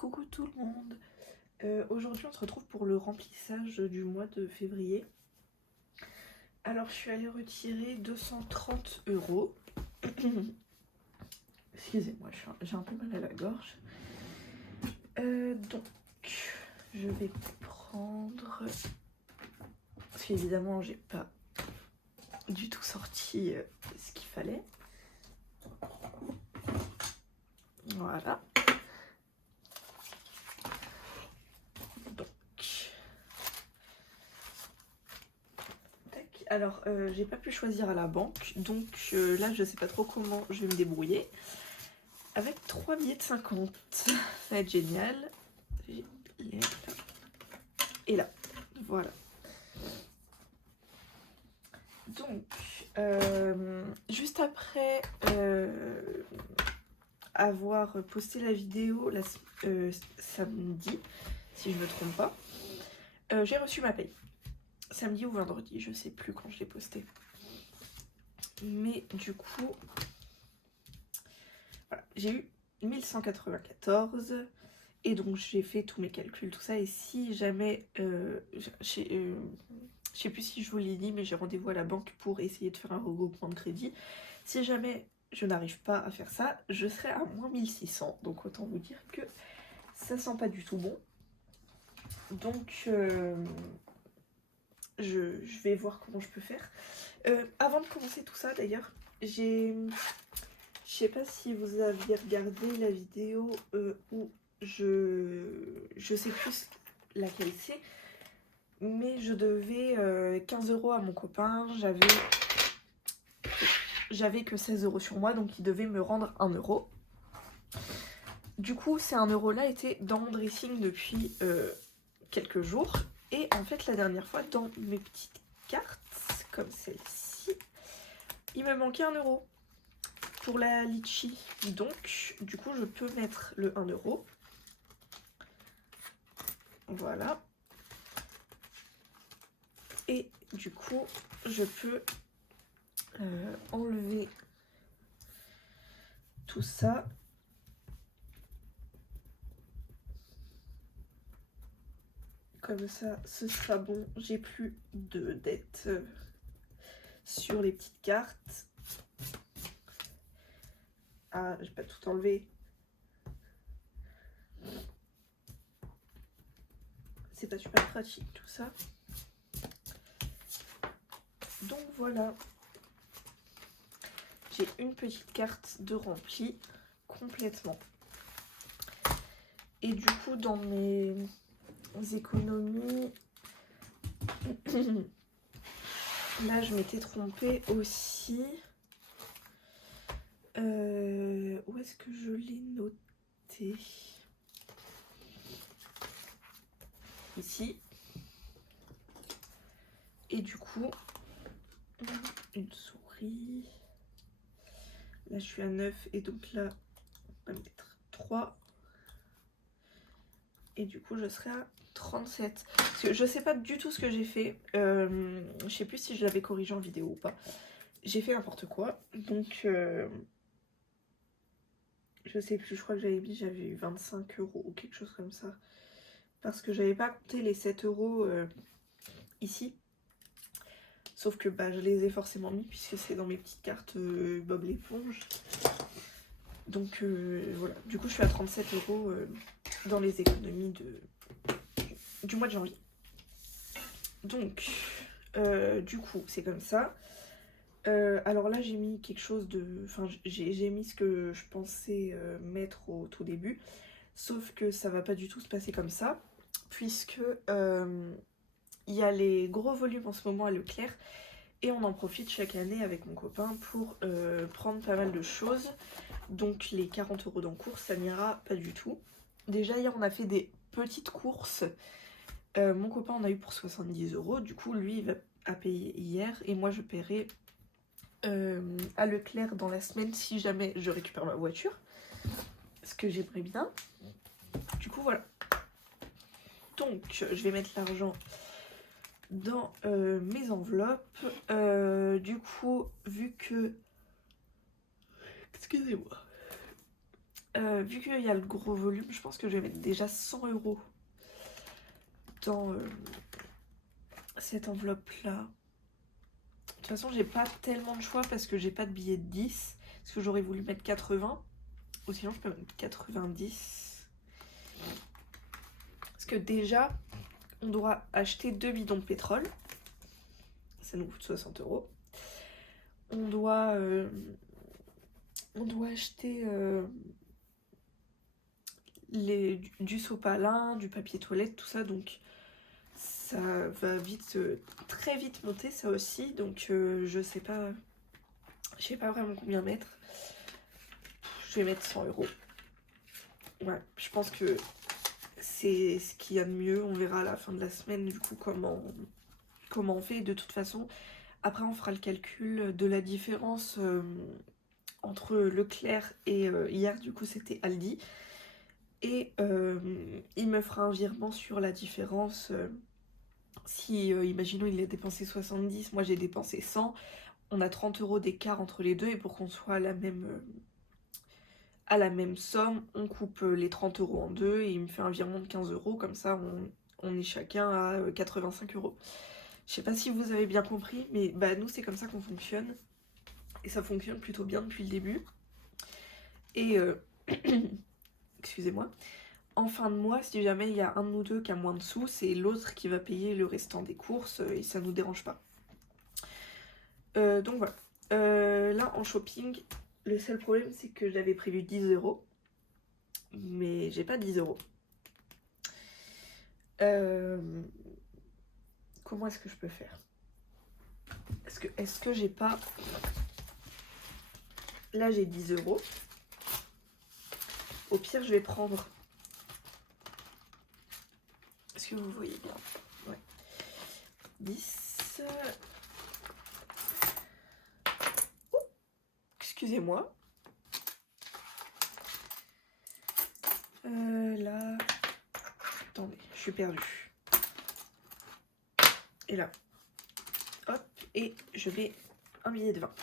Coucou tout le monde. Aujourd'hui on se retrouve pour le remplissage du mois de février. Alors je suis allée retirer 230 €. Excusez-moi, j'ai un peu mal à la gorge. Donc je vais prendre... Parce qu'évidemment j'ai pas du tout sorti ce qu'il fallait. Voilà. Alors, j'ai pas pu choisir à la banque, donc là, je sais pas trop comment je vais me débrouiller. Avec 3 billets de 50, ça va être génial. Et là, voilà. Donc, juste après avoir posté la vidéo samedi, si je me trompe pas, j'ai reçu ma paye. Samedi ou vendredi, je sais plus quand je l'ai posté. Mais du coup, voilà, j'ai eu 1194 et donc j'ai fait tous mes calculs, tout ça. Et si jamais, je sais plus si je vous l'ai dit, mais j'ai rendez-vous à la banque pour essayer de faire un regroupement de crédit. Si jamais je n'arrive pas à faire ça, je serai à moins 1600. Donc autant vous dire que ça sent pas du tout bon. Donc je vais voir comment je peux faire. Avant de commencer tout ça d'ailleurs, je sais pas si vous aviez regardé la vidéo où je sais plus laquelle c'est, mais je devais 15 € à mon copain, j'avais que 16 € sur moi, donc il devait me rendre 1 €. Du coup, ces 1 € là était dans mon dressing depuis quelques jours. Et en fait, la dernière fois, dans mes petites cartes, comme celle-ci, il me manquait 1 € pour la litchi. Donc, du coup, je peux mettre le 1 €. Voilà. Et du coup, je peux enlever tout ça. Comme ça, ce sera bon. J'ai plus de dettes sur les petites cartes. Ah, j'ai pas tout enlevé. C'est pas super pratique tout ça. Donc voilà. J'ai une petite carte de rempli complètement. Et du coup, dans mes économies, là je m'étais trompée aussi. Où est-ce que je l'ai noté? Ici. Et du coup, une souris. Là je suis à 9 et donc là on va mettre 3. Et du coup je serai à 37. Parce que je sais pas du tout ce que j'ai fait. Je sais plus si je l'avais corrigé en vidéo ou pas. J'ai fait n'importe quoi. Donc je sais plus, je crois que j'avais eu 25 € ou quelque chose comme ça. Parce que j'avais pas compté les 7 € ici. Sauf que bah, je les ai forcément mis puisque c'est dans mes petites cartes Bob l'éponge. Donc voilà, du coup je suis à 37 € dans les économies du mois de janvier. Donc du coup c'est comme ça. Alors là j'ai mis quelque chose de... Enfin j'ai mis ce que je pensais mettre au tout début. Sauf que ça va pas du tout se passer comme ça. Puisque il y a les gros volumes en ce moment à Leclerc. Et on en profite chaque année avec mon copain pour prendre pas mal de choses. Donc les 40 € dans course, ça n'ira pas du tout. Déjà hier on a fait des petites courses. Mon copain en a eu pour 70 €. Du coup lui il a payé hier. Et moi je paierai à Leclerc dans la semaine si jamais je récupère ma voiture. Ce que j'aimerais bien. Du coup voilà. Donc je vais mettre l'argent dans mes enveloppes. Du coup, vu que... Excusez-moi. vu qu'il y a le gros volume, je pense que je vais mettre déjà 100 € dans cette enveloppe-là. De toute façon, j'ai pas tellement de choix parce que j'ai pas de billets de 10. Parce que j'aurais voulu mettre 80. Ou sinon, je peux mettre 90. Parce que déjà, on doit acheter 2 bidons de pétrole. Ça nous coûte 60 €. On doit acheter du sopalin, du papier toilette, tout ça. Donc ça va vite, très vite monter ça aussi. Donc je sais pas vraiment combien mettre. Je vais mettre 100 €. Ouais, je pense que c'est ce qu'il y a de mieux. On verra à la fin de la semaine du coup comment on fait. De toute façon, après on fera le calcul de la différence entre Leclerc et hier du coup c'était Aldi. Et il me fera un virement sur la différence. Si, imaginons, il a dépensé 70, moi j'ai dépensé 100, on a 30 € d'écart entre les deux, et pour qu'on soit à la même somme, on coupe les 30 € en deux, et il me fait un virement de 15 €, comme ça on est chacun à 85 €. Je sais pas si vous avez bien compris, mais bah, nous c'est comme ça qu'on fonctionne, et ça fonctionne plutôt bien depuis le début. Et excusez-moi. En fin de mois, si jamais il y a un de nous deux qui a moins de sous, c'est l'autre qui va payer le restant des courses et ça nous dérange pas. Donc voilà. Là en shopping, le seul problème c'est que j'avais prévu 10 €, mais j'ai pas 10 €. Comment est-ce que je peux faire? Est-ce que j'ai pas... Là j'ai 10 €. Au pire je vais prendre... Est-ce que vous voyez bien? Ouais. 10. Excusez-moi. Là... Attendez, je suis perdue. Et là. Hop, et je mets un billet de 20.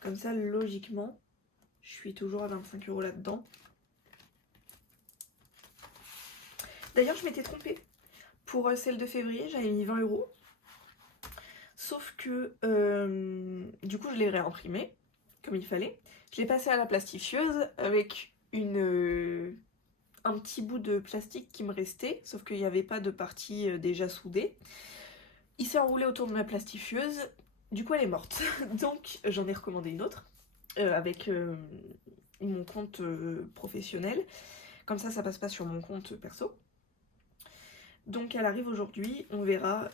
Comme ça, logiquement, je suis toujours à 25 € là-dedans. D'ailleurs, je m'étais trompée. Pour celle de février, j'avais mis 20 €. Sauf que, du coup, je l'ai réimprimé, comme il fallait. Je l'ai passé à la plastifieuse avec un petit bout de plastique qui me restait, sauf qu'il n'y avait pas de partie déjà soudée. Il s'est enroulé autour de ma plastifieuse, du coup elle est morte. Donc j'en ai recommandé une autre, avec mon compte professionnel. Comme ça passe pas sur mon compte perso. Donc elle arrive aujourd'hui, on verra.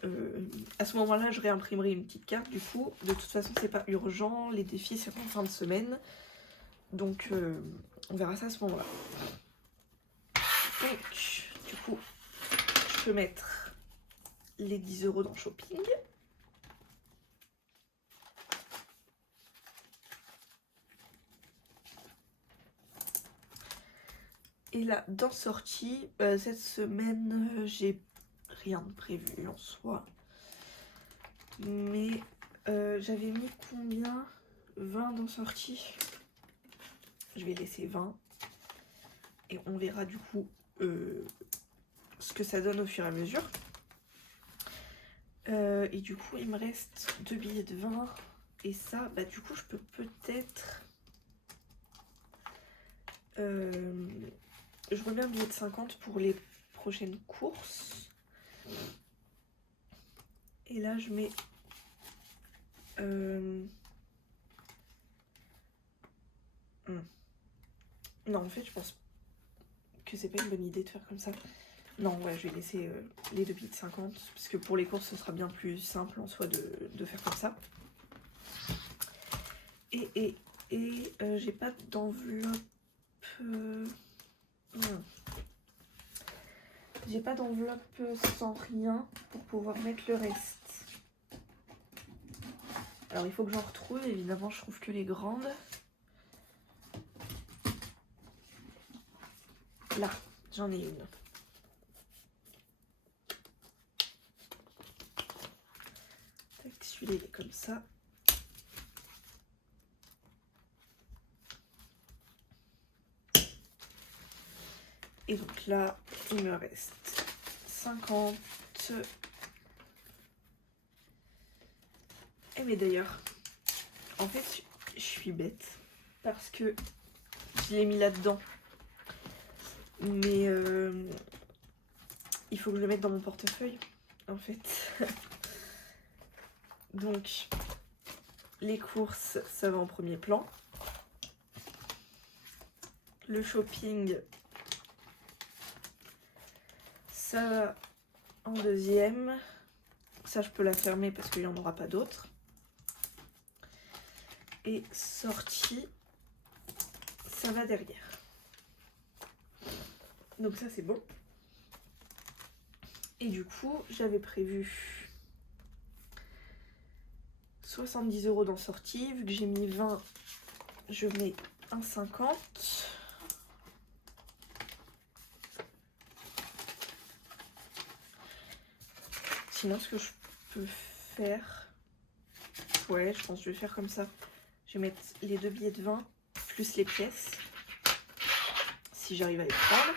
À ce moment-là, je réimprimerai une petite carte du coup. De toute façon, c'est pas urgent, les défis c'est en fin de semaine. Donc on verra ça à ce moment-là. Donc, du coup, je peux mettre les 10 € dans shopping. Et là, dans sortie, cette semaine, j'ai rien de prévu en soi. Mais j'avais mis combien? 20 dans sortie. Je vais laisser 20. Et on verra du coup ce que ça donne au fur et à mesure. Et du coup, il me reste 2 billets de 20. Et ça, bah du coup, je peux peut-être... je remets un billet de 50 pour les prochaines courses. Et là, je mets... Non, en fait, je pense que c'est pas une bonne idée de faire comme ça. Non, ouais, je vais laisser les 2 billets de 50. Parce que pour les courses, ce sera bien plus simple en soi de faire comme ça. Et j'ai pas d'enveloppe... J'ai pas d'enveloppe sans rien pour pouvoir mettre le reste. Alors il faut que j'en retrouve, évidemment je trouve que les grandes. Là, j'en ai une. Celui-là il est comme ça. Et donc là, il me reste 50. Et mais d'ailleurs, en fait, je suis bête parce que je l'ai mis là-dedans. Mais il faut que je le mette dans mon portefeuille, en fait. Donc, les courses, ça va en premier plan. Le shopping, ça va en deuxième. Ça, je peux la fermer parce qu'il n'y en aura pas d'autres. Et sortie, ça va derrière. Donc ça, c'est bon. Et du coup, j'avais prévu 70 € dans sortie. Vu que j'ai mis 20, je mets 1,50 €. Sinon, ce que je peux faire... Ouais, je pense que je vais faire comme ça. Je vais mettre les 2 billets de 20 plus les pièces. Si j'arrive à les prendre.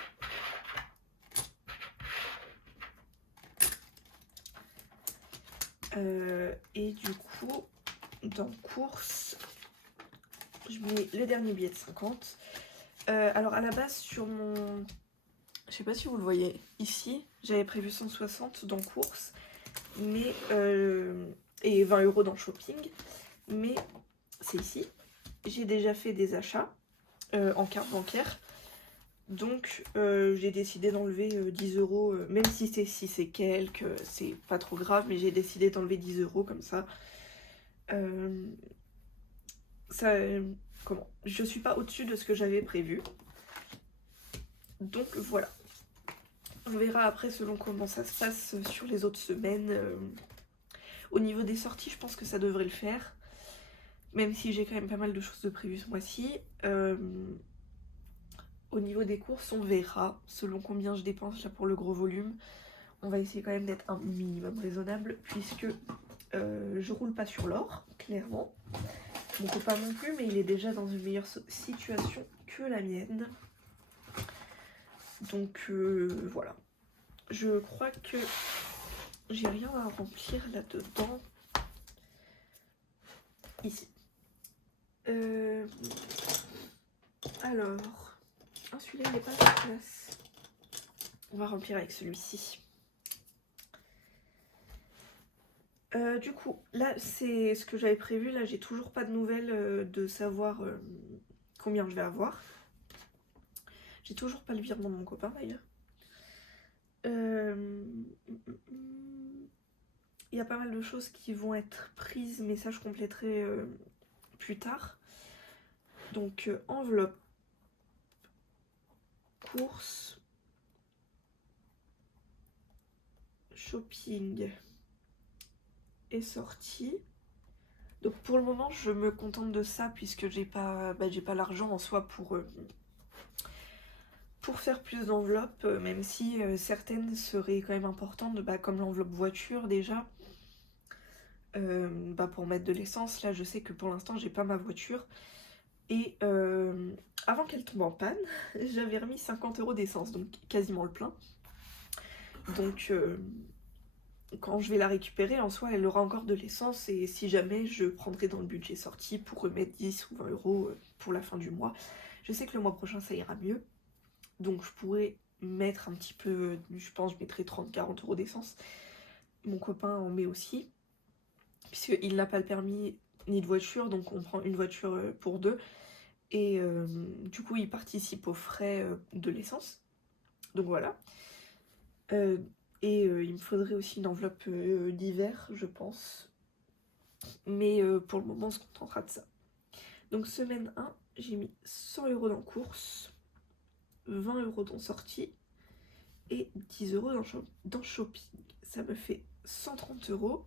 Et du coup, dans course, je mets le dernier billet de 50. Alors à la base, sur mon... Je sais pas si vous le voyez ici, j'avais prévu 160 dans course. Mais et 20 € dans shopping, mais c'est ici. J'ai déjà fait des achats en carte bancaire, donc j'ai décidé d'enlever 10 €, même si c'est quelques, c'est pas trop grave, mais j'ai décidé d'enlever 10 € comme ça. Comment, je suis pas au-dessus de ce que j'avais prévu, donc voilà. On verra après selon comment ça se passe sur les autres semaines. Au niveau des sorties, je pense que ça devrait le faire. Même si j'ai quand même pas mal de choses de prévues ce mois-ci. Au niveau des courses, on verra selon combien je dépense là pour le gros volume. On va essayer quand même d'être un minimum raisonnable puisque je roule pas sur l'or, clairement. Mon copain non plus, mais il est déjà dans une meilleure situation que la mienne. Donc voilà. Je crois que j'ai rien à remplir là-dedans. Ici. Alors, celui-là il n'est pas à place. On va remplir avec celui-ci. Du coup, là c'est ce que j'avais prévu. Là j'ai toujours pas de nouvelles de savoir combien je vais avoir. J'ai toujours pas le virement de mon copain d'ailleurs. Il y a pas mal de choses qui vont être prises, mais ça je compléterai plus tard. Donc enveloppe, course, shopping et sortie. Donc pour le moment je me contente de ça puisque j'ai pas l'argent en soi pour faire plus d'enveloppes, même si certaines seraient quand même importantes, comme l'enveloppe voiture déjà. Pour mettre de l'essence, là je sais que pour l'instant j'ai pas ma voiture. Et avant qu'elle tombe en panne, j'avais remis 50 € d'essence, donc quasiment le plein. Donc quand je vais la récupérer, en soi, elle aura encore de l'essence. Et si jamais, je prendrai dans le budget sorti pour remettre 10 ou 20 € pour la fin du mois. Je sais que le mois prochain, ça ira mieux. Donc je pourrais mettre un petit peu, je pense, je mettrai 30-40 € d'essence. Mon copain en met aussi. Puisqu'il n'a pas le permis ni de voiture, donc on prend une voiture pour deux. Et du coup, il participe aux frais de l'essence. Donc voilà. Il me faudrait aussi une enveloppe d'hiver, je pense. Mais pour le moment, on se contentera de ça. Donc semaine 1, j'ai mis 100 € dans course, 20 € dans sortie et 10 € dans shopping. Ça me fait 130 €.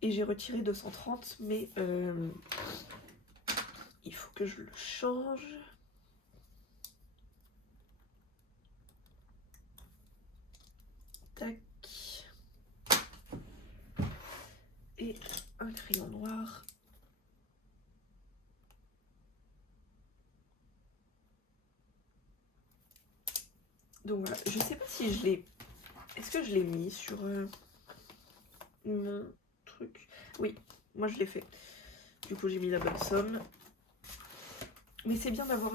Et j'ai retiré 230, mais il faut que je le change. Tac. Et un crayon noir. Donc voilà, je sais pas si je l'ai... Est-ce que je l'ai mis sur mon truc? Oui, moi je l'ai fait. Du coup j'ai mis la bonne somme. Mais c'est bien d'avoir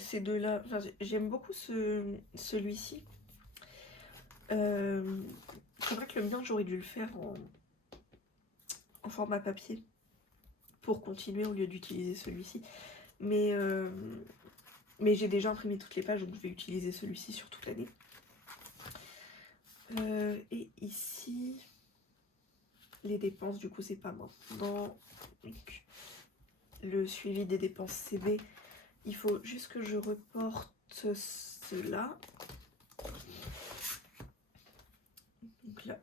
ces deux-là. Enfin, j'aime beaucoup celui-ci. C'est vrai que le mien, j'aurais dû le faire en format papier pour continuer au lieu d'utiliser celui-ci. Mais j'ai déjà imprimé toutes les pages, donc je vais utiliser celui-ci sur toute l'année. Et ici, les dépenses, du coup, c'est pas maintenant. Donc, le suivi des dépenses CB, il faut juste que je reporte cela. Donc la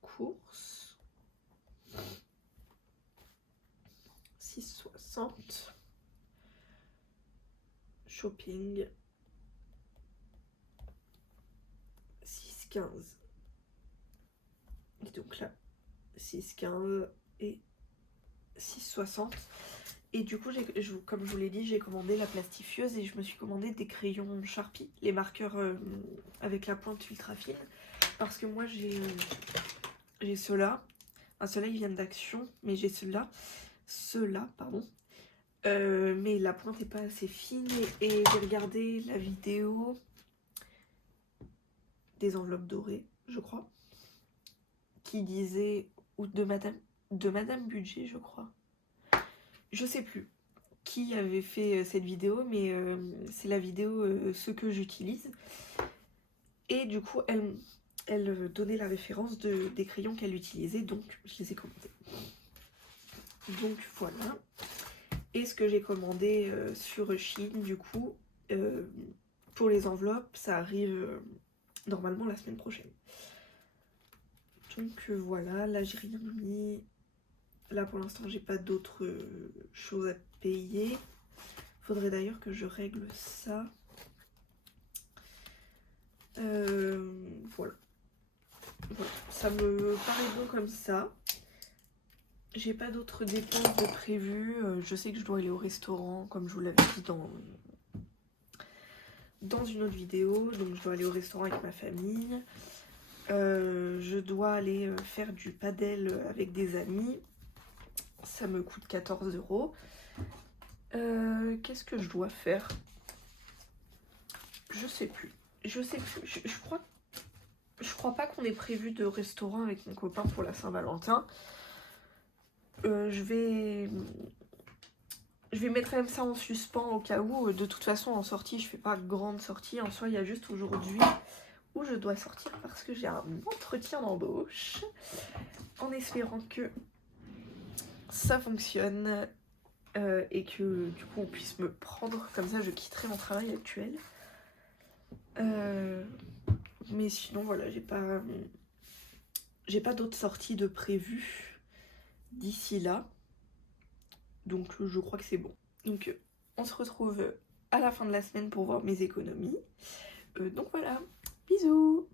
course. 6,60. Shopping. 6,15. Et donc là, 6,15 et 6,60. Et du coup, comme je vous l'ai dit, j'ai commandé la plastifieuse et je me suis commandé des crayons Sharpie, les marqueurs avec la pointe ultra fine. Parce que moi, j'ai ceux-là. Enfin, ceux-là, ils viennent d'Action, mais j'ai ceux-là, pardon. Mais la pointe n'est pas assez fine et j'ai regardé la vidéo des enveloppes dorées, je crois, qui disait, ou de Madame Budget, je crois. Je sais plus qui avait fait cette vidéo, mais c'est la vidéo ce que j'utilise. Et du coup, elle donnait la référence des crayons qu'elle utilisait, donc je les ai commandés. Donc voilà. Et ce que j'ai commandé sur Shein, du coup, pour les enveloppes, ça arrive normalement la semaine prochaine. Donc voilà, là j'ai rien mis. Là pour l'instant j'ai pas d'autres choses à payer. Faudrait d'ailleurs que je règle ça. Voilà. Ça me paraît bon comme ça. J'ai pas d'autres dépenses de prévues. Je sais que je dois aller au restaurant, comme je vous l'avais dit dans une autre vidéo. Donc je dois aller au restaurant avec ma famille. Je dois aller faire du padel avec des amis. Ça me coûte 14 €. Qu'est-ce que je dois faire? Je sais plus. Je crois pas qu'on ait prévu de restaurant avec mon copain pour la Saint-Valentin. Je vais mettre même ça en suspens au cas où. De toute façon, en sortie, je fais pas grande sortie. En soi, il y a juste aujourd'hui où je dois sortir parce que j'ai un entretien d'embauche. En espérant que ça fonctionne et que du coup on puisse me prendre. Comme ça, je quitterai mon travail actuel. Mais sinon, voilà, j'ai pas d'autres sorties de prévues d'ici là. Donc je crois que c'est bon. Donc on se retrouve à la fin de la semaine pour voir mes économies. Donc voilà, bisous!